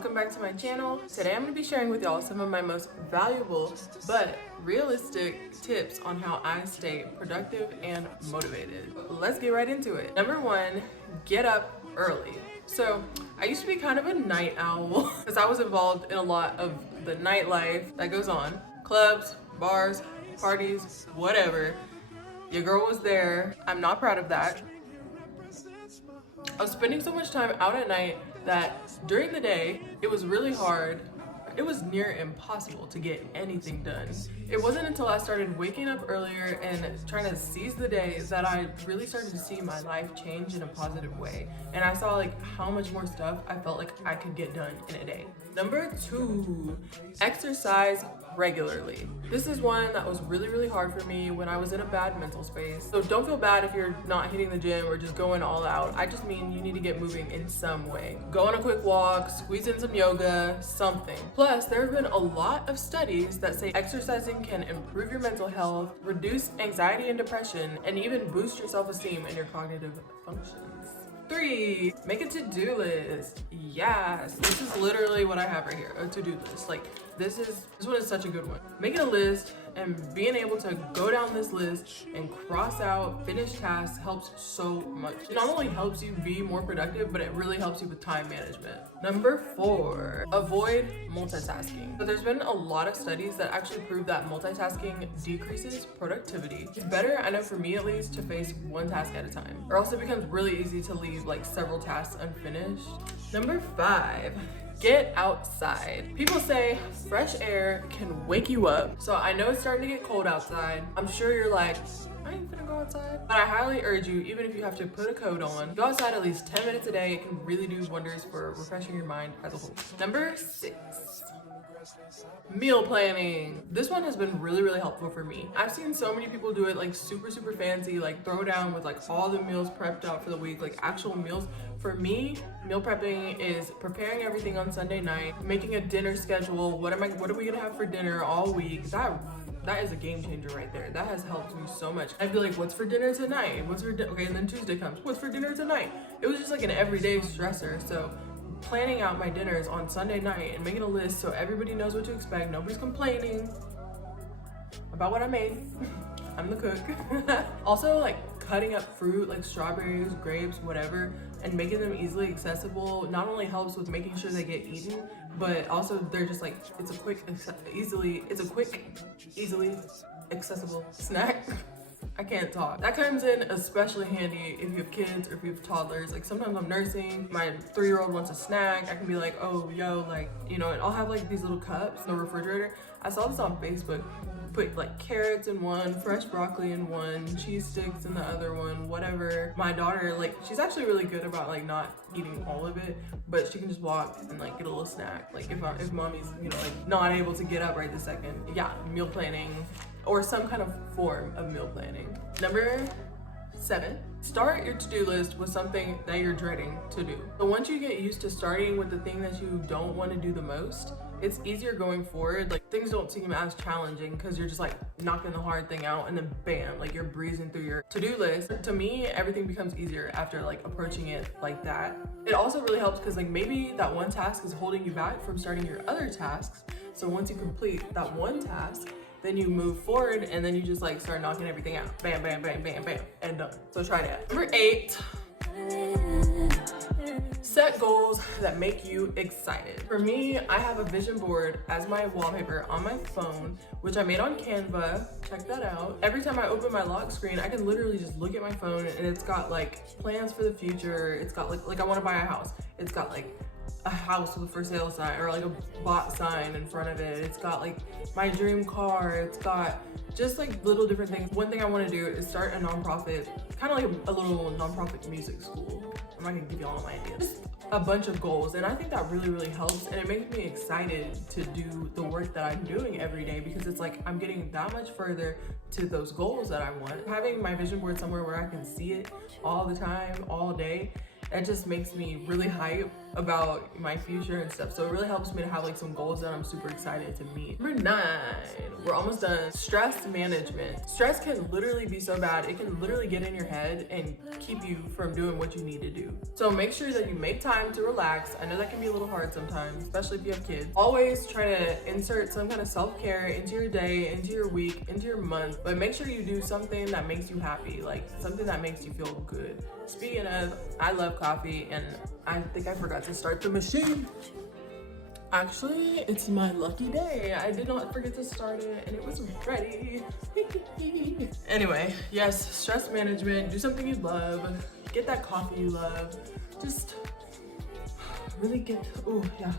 welcome back to my channel. Today I'm going to be sharing with y'all some of my most valuable but realistic tips on how I stay productive and motivated. Let's get right into it. Number one, get up early. So I used to be kind of a night owl because I was involved in a lot of the nightlife that goes on. Clubs, bars, parties, whatever. Your girl was there. I'm not proud of that. I was spending so much time out at night that during the day, it was really hard. It was near impossible to get anything done. It wasn't until I started waking up earlier and trying to seize the day that I really started to see my life change in a positive way. And I saw like how much more stuff I felt like I could get done in a day. Number two, exercise regularly. This is one that was really hard for me when I was in a bad mental space. So don't feel bad if you're not hitting the gym or just going all out. I just mean you need to get moving in some way. Go on a quick walk, squeeze in some yoga, something. Plus, there have been a lot of studies that say exercising can improve your mental health, reduce anxiety and depression, and even boost your self-esteem and your cognitive functions. 3, make a to-do list. Yes, this is literally what I have right here, a to-do list. Like this one is such a good one. Making a list and being able to go down this list and cross out finished tasks helps so much. It not only helps you be more productive, but it really helps you with time management. Number 4, avoid multitasking. So there's been a lot of studies that actually prove that multitasking decreases productivity. It's better, I know for me at least, to face one task at a time, or else it becomes really easy to leave like several tasks unfinished. Number 5, get outside. People say fresh air can wake you up. So I know it's starting to get cold outside. I'm sure you're like, I ain't gonna go outside. But I highly urge you, even if you have to put a coat on, go outside at least 10 minutes a day. It can really do wonders for refreshing your mind as a whole. Number 6, meal planning. This one has been really helpful for me. I've seen so many people do it like super fancy, like throw down with like all the meals prepped out for the week, like actual meals. For me, meal prepping is preparing everything on Sunday night, making a dinner schedule. What are we gonna have for dinner all week? That is a game changer right there. That has helped me so much. I'd be like, what's for dinner tonight? Okay, and then Tuesday comes, what's for dinner tonight? It was just like an everyday stressor. So planning out my dinners on Sunday night and making a list so everybody knows what to expect. Nobody's complaining about what I made. I'm the cook. Also, like cutting up fruit like strawberries, grapes, whatever, and making them easily accessible not only helps with making sure they get eaten, but also they're just like, it's a quick, easily accessible snack. I can't talk. That comes in especially handy if you have kids or if you have toddlers. Like sometimes I'm nursing, my 3-year-old wants a snack. I can be like, oh, yo, like, you know, and I'll have like these little cups in the refrigerator. I saw this on Facebook. Put like carrots in one, fresh broccoli in one, cheese sticks in the other one, whatever. My daughter, like, she's actually really good about like not eating all of it, but she can just walk and like get a little snack. Like if mommy's, you know, like not able to get up right this second. Yeah, meal planning or some kind of form of meal planning. Number 7, start your to-do list with something that you're dreading to do. So once you get used to starting with the thing that you don't want to do the most, it's easier going forward. Like things don't seem as challenging because you're just like knocking the hard thing out and then bam, like you're breezing through your to-do list. To me, everything becomes easier after like approaching it like that. It also really helps because like maybe that one task is holding you back from starting your other tasks. So once you complete that one task, then you move forward and then you just like start knocking everything out. Bam, bam, bam, bam, bam, and done. So try that. Number 8, set goals that make you excited. For me, I have a vision board as my wallpaper on my phone, which I made on Canva. Check that out. Every time I open my lock screen, I can literally just look at my phone and it's got like plans for the future. It's got like I want to buy a house. It's got like a house with a for sale sign or like a bought sign in front of it. It's got like my dream car. It's got just like little different things. One thing I want to do is start a nonprofit, kind of like a little nonprofit music school. I'm not gonna give you all my ideas. Just a bunch of goals, and I think that really helps, and it makes me excited to do the work that I'm doing every day because it's like I'm getting that much further to those goals that I want. Having my vision board somewhere where I can see it all the time, all day, that just makes me really hype about my future and stuff. So it really helps me to have like some goals that I'm super excited to meet. Number 9, we're almost done. Stress management. Stress can literally be so bad. It can literally get in your head and keep you from doing what you need to do. So make sure that you make time to relax. I know that can be a little hard sometimes, especially if you have kids. Always try to insert some kind of self-care into your day, into your week, into your month, but make sure you do something that makes you happy, like something that makes you feel good. Speaking of, I love coffee, and I think I forgot to start the machine. Actually, it's my lucky day. I did not forget to start it and it was ready. Anyway, yes, stress management, do something you love, get that coffee you love, just really get, oh yeah,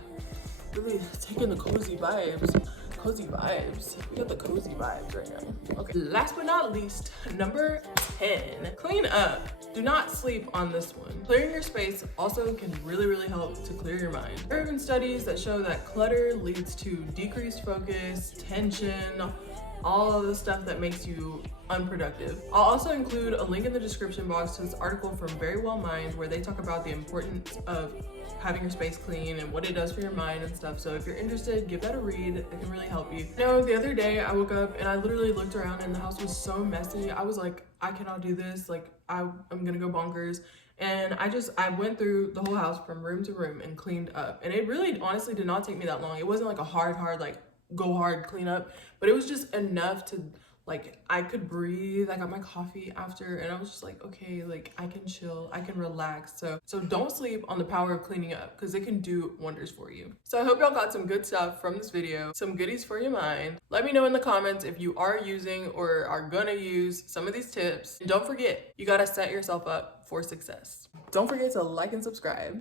really take in the cozy vibes. Cozy vibes. We got the cozy vibes right now. Okay, last but not least, number 10, clean up. Do not sleep on this one. Clearing your space also can really help to clear your mind. There have been studies that show that clutter leads to decreased focus, tension, all of the stuff that makes you unproductive. I'll also include a link in the description box to this article from Very Well Mind where they talk about the importance of having your space clean and what it does for your mind and stuff. So if you're interested, give that a read. It can really help you. You know, the other day I woke up and I literally looked around and the house was so messy. I was like, I cannot do this. Like, I'm gonna go bonkers. And I went through the whole house from room to room and cleaned up. And it really honestly did not take me that long. It wasn't like a hard, like go hard clean up, but it was just enough to like, I could breathe. I got my coffee after and I was just like, okay, like I can chill, I can relax. So don't sleep on the power of cleaning up because it can do wonders for you. So I hope y'all got some good stuff from this video, some goodies for your mind. Let me know in the comments if you are using or are gonna use some of these tips. And don't forget, you gotta set yourself up for success. Don't forget to like and subscribe.